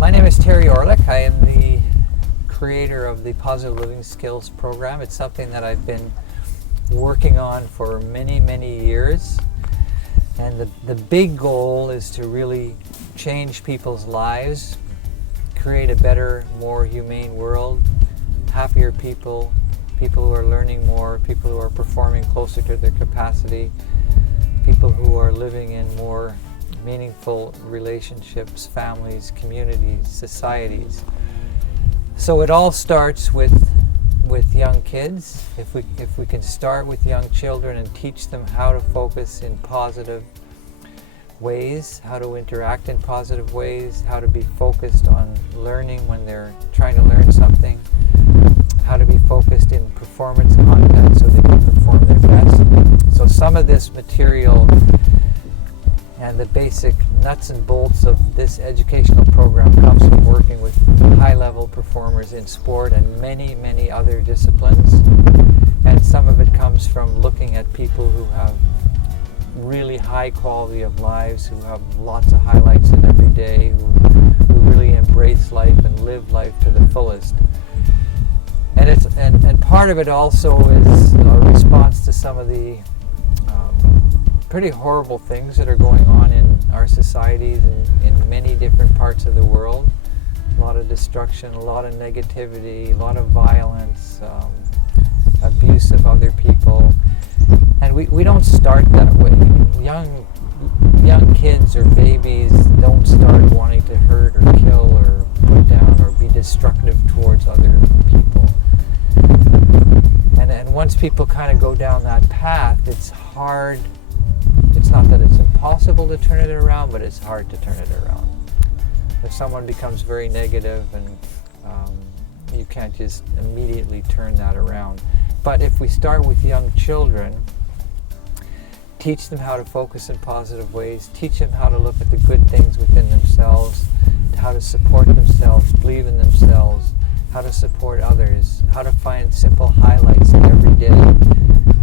My name is Terry Orlick. I am the creator of the Positive Living Skills program. It's something that I've been working on for many, many years. And the big goal is to really change people's lives, create a better, more humane world, happier people, people who are learning more, people who are performing closer to their capacity, people who are living in more meaningful relationships, families, communities, societies. So it all starts with young kids. If we can start with young children and teach them how to focus in positive ways, how to interact in positive ways, how to be focused on learning when they're trying to learn something, how to be focused in performance content so they can perform their best. So some of this material and the basic nuts and bolts of this educational program comes from working with high-level performers in sport and many, many other disciplines. And some of it comes from looking at people who have really high quality of lives, who have lots of highlights in every day, who really embrace life and live life to the fullest. And part of it also is a response to some of the pretty horrible things that are going on in our societies and in many different parts of the world. A lot of destruction, a lot of negativity, a lot of violence, abuse of other people. And we don't start that way. Young kids or babies don't start wanting to hurt or kill or put down or be destructive towards other people. And once people kind of go down that path, it's hard. It's not that it's impossible to turn it around, but it's hard to turn it around. If someone becomes very negative, and you can't just immediately turn that around. But if we start with young children, teach them how to focus in positive ways, teach them how to look at the good things within themselves, how to support themselves, believe in themselves, how to support others, how to find simple highlights in every day,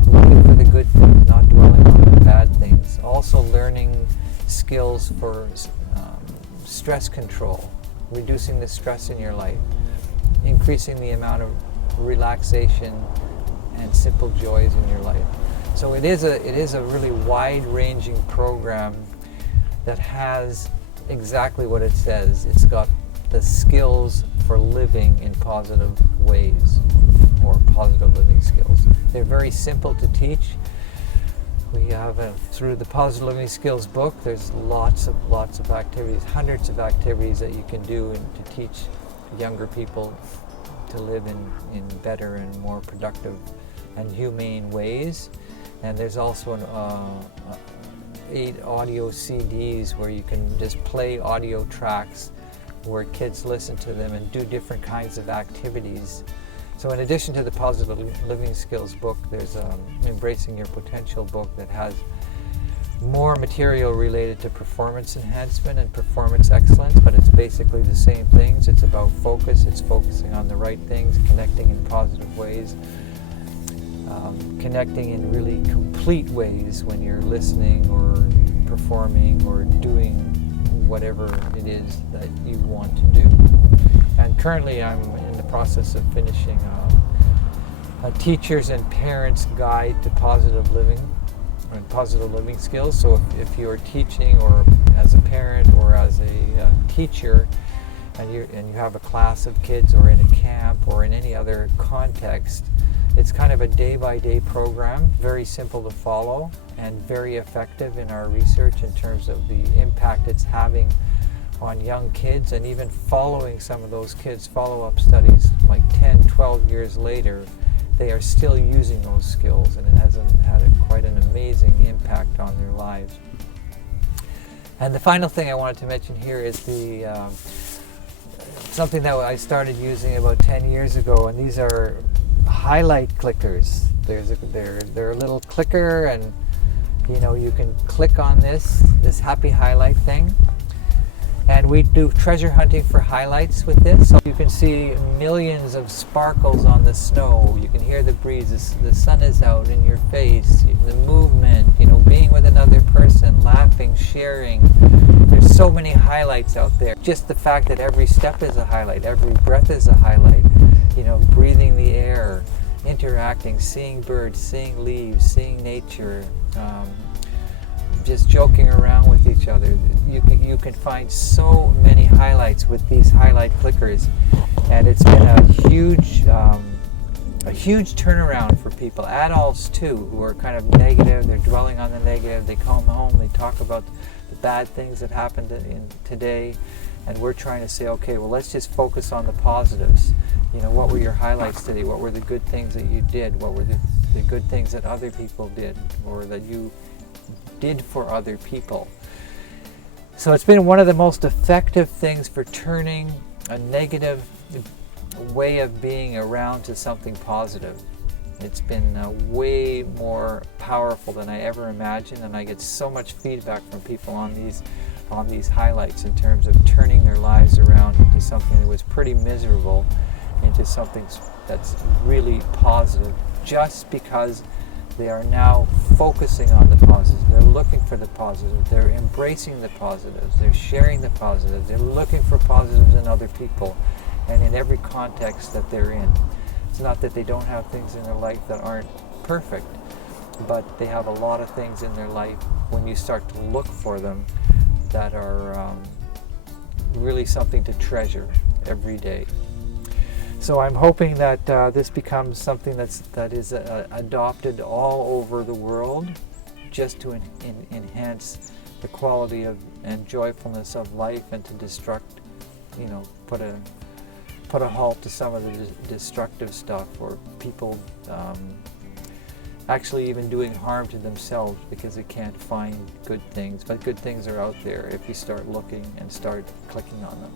looking for the good things, not dwelling on the bad things. Also learning skills for stress control, reducing the stress in your life, increasing the amount of relaxation and simple joys in your life. So it is a really wide-ranging program that has exactly what it says. It's got the skills for living in positive ways, or positive living skills. They're very simple to teach. We have through the Positive Living Skills book, there's lots of activities, hundreds of activities that you can do to teach younger people to live in better and more productive and humane ways. And there's also 8 audio CDs where you can just play audio tracks where kids listen to them and do different kinds of activities. So in addition to the Positive Living Skills book, there's Embracing Your Potential book that has more material related to performance enhancement and performance excellence, but it's basically the same things. It's about focus, it's focusing on the right things, connecting in positive ways, connecting in really complete ways when you're listening or performing or doing whatever it is that you want to do. And currently I'm in the process of finishing a teacher's and parents' guide to positive living and positive living skills. So if you're teaching, or as a parent or as a teacher, and you have a class of kids or in a camp or in any other context, it's kind of a day-by-day program, very simple to follow and very effective in our research in terms of the impact it's having on young kids, and even following some of those kids, follow-up studies like 10, 12 years later, they are still using those skills, and it has had quite an amazing impact on their lives. And the final thing I wanted to mention here is something that I started using about 10 years ago, and these are highlight clickers. They're a little clicker, and you can click on this happy highlight thing, And we do treasure hunting for highlights with this. So you can see millions of sparkles on the snow. You can hear the breeze. The sun is out in your face. The movement, being with another person, laughing, sharing. There's so many highlights out there. Just the fact that every step is a highlight, every breath is a highlight. Breathing the air, interacting, seeing birds, seeing leaves, seeing nature. Just joking around with each other. You can find so many highlights with these highlight clickers, and it's been a huge turnaround for people, adults too, who are kind of negative. They're dwelling on the negative. They come home, they talk about the bad things that happened today, and we're trying to say, okay, well, let's just focus on the positives. What were your highlights today? What were the good things that you did? What were the good things that other people did, or that you did for other people? So it's been one of the most effective things for turning a negative way of being around to something positive. It's been way more powerful than I ever imagined, and I get so much feedback from people on these highlights in terms of turning their lives around into something that was pretty miserable into something that's really positive, just because they are now focusing on the positives. They're looking for the positives. They're embracing the positives. They're sharing the positives. They're looking for positives in other people and in every context that they're in. It's not that they don't have things in their life that aren't perfect, but they have a lot of things in their life when you start to look for them that are really something to treasure every day. So I'm hoping that this becomes something that is adopted all over the world, just to enhance the quality of and joyfulness of life, and to put a halt to some of the destructive stuff, or people actually even doing harm to themselves because they can't find good things. But good things are out there if you start looking and start clicking on them.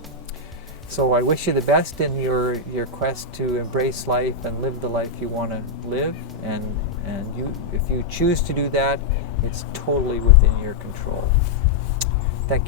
So I wish you the best in your quest to embrace life and live the life you want to live. And if you choose to do that, it's totally within your control.